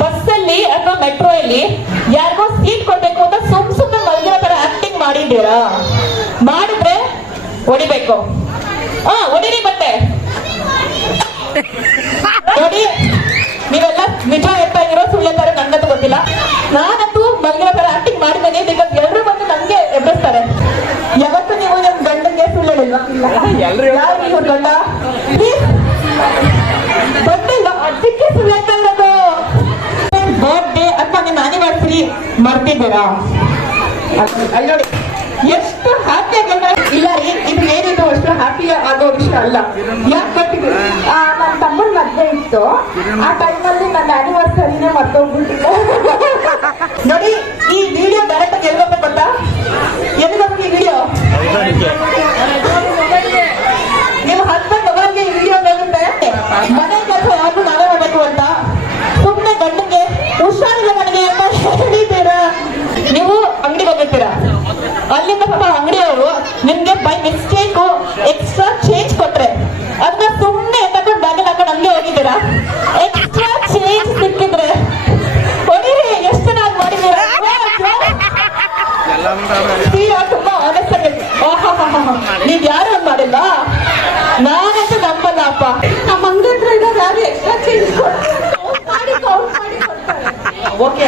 ಬಸ್ಸಲ್ಲಿ ಅಥವಾ ಮೆಟ್ರೋ ಅಲ್ಲಿ ಯಾರಿಗೋ ಸೀಟ್ ಕೊಡ್ಬೇಕು ಅಂತ ಸುಮ್ಮನೆ ಮಲಗಿರೋ ತರ ಆಕ್ಟಿಂಗ್ ಮಾಡಿದ್ದೀರಾ? ಮಾಡಿದ್ರೆ ಹೊಡಿಬೇಕು. ಹೊಡಿರಿ ಮತ್ತೆ. ನೋಡಿ, ನೀವೆಲ್ಲ ನಿಜ ಹೇಳ್ತಾ ಇರೋ ಸುಳ್ಳು ತರ ನನ್ನದು ಗೊತ್ತಿಲ್ಲ. ನಾನಂತೂ ಮಲಗಿರೋ ತರ ಆಕ್ಟಿಂಗ್ ಮಾಡಿದ್ದೇನೆ. ಬಿಕಾಸ್ ಎಲ್ಲರೂ ಬಂದು ನನ್ಗೆ ಎಬ್ಬರಿಸ್ತಾರೆ. ಯಾವತ್ತು ನೀವು ನಿಮ್ ಗಂಡಂಗೆ ಸುಳ್ಳು ಹೇಳಿಲ್ವಾ? ಯಾರು ನೀವು ಗಂಡ ಬಂದಿಲ್ಲ, ಅದಕ್ಕೆ ಸುಳ್ಳು ಹೇಳ್ತಾ ಇರೋದು. ಬರ್ತ್ಡೇ ಅಥವಾ ನಿಮ್ಮ ಆನಿವರ್ಸರಿ ಮರ್ತಿದ್ದೀರಾ? ಅಲ್ಲಿ ನೋಡಿ ಎಷ್ಟು ಹ್ಯಾಪಿ ಆಗಲ್ಲ. ಇಲ್ಲ ರೀ, ಇದು ಏನಿದು ಅಷ್ಟು ಹ್ಯಾಪಿ ಆಗೋ ವಿಷಯ ಅಲ್ಲ. ಯಾಕೆ ಬರ್ತಿದ್ರು? ನನ್ನ ತಮ್ಮನ ಮದ್ವೆ ಇತ್ತು. ಆ ಟೈಮಲ್ಲಿ ನನ್ನ ಆನಿವರ್ಸರಿನೇ ಮರ್ತೋಗ್ಬಿಟ್ಟಿದೆ. ನೋಡಿ, ಈ ವಿಡಿಯೋ ಡೈರೆಕ್ಟ್ ಆಗಿ ಎಲ್ಲಿ ಹೋಗ್ಬೇಕು ಗೊತ್ತಾ? ಎಲ್ಲಿ ಹೋಗ್ಬೇಕು ಈ ವಿಡಿಯೋ? ನಿಮ್ಮ ಹಸ್ಬೆಂಡ್ ಮೊಬೈಲ್ಗೆ ಈ ವಿಡಿಯೋ ಹೋಗುತ್ತೆ. ಮನೆ ಕೆಲಸ ಯಾರು ನಾವೇ ಮಾಡಬೇಕು ಅಂತ ಸುಮ್ಮನೆ ಗಂಡಗೆ ಹುಷಾರಿಲ್ಲ ನನಗೆ ಅಂತ ಹೇಳಿದ್ದೀರಾ? ನೀವು ಅಂಗಡಿಗೆ ಹೋಗಿರ್ತೀರಾ, ಅಲ್ಲಿಂದ ಪಾಪ ಅಂಗಡಿಯವರು ನಿಮ್ಗೆ ಬೈ ಮಿಸ್ಟೇಕ್ ಎಕ್ಸ್ಟ್ರಾ ಚೇಂಜ್ ಕೊಟ್ರೆ ಅದನ್ನ ಸುಮ್ಮನೆ ತಗೊಂಡು ಬ್ಯಾಗಲ್ಲಿ ಹಾಕೊಂಡು ಹಂಗೆ ಹೋಗಿದ್ದೀರಾ? ಎಕ್ಸ್ಟ್ರಾ ಚೇಂಜ್ ಸಿಕ್ಕಿದ್ರೆ ಹೊಡಿರಿ. ಎಷ್ಟು ಚೆನ್ನಾಗಿ ಮಾಡಿದ್ದೀರಾ? ತುಂಬಾ ಆನೆಸ್ಟ್ ಆಗಿ ನೀವ್ ಯಾರು ಹಂಗ್ ಮಾಡಿಲ್ಲ. ನಾನಂತೂ ನಂಬಲ್ಲ ಅಪ್ಪ. ನಮ್ಮ ಅಂಗಡಿ ಯಾರು ಎಕ್ಸ್ಟ್ರಾ ಚೇಂಜ್ ಮಾಡಿ ಕೌಂಟ್ ಮಾಡಿ ಕೊಡ್ತಾರೆ. ಓಕೆ.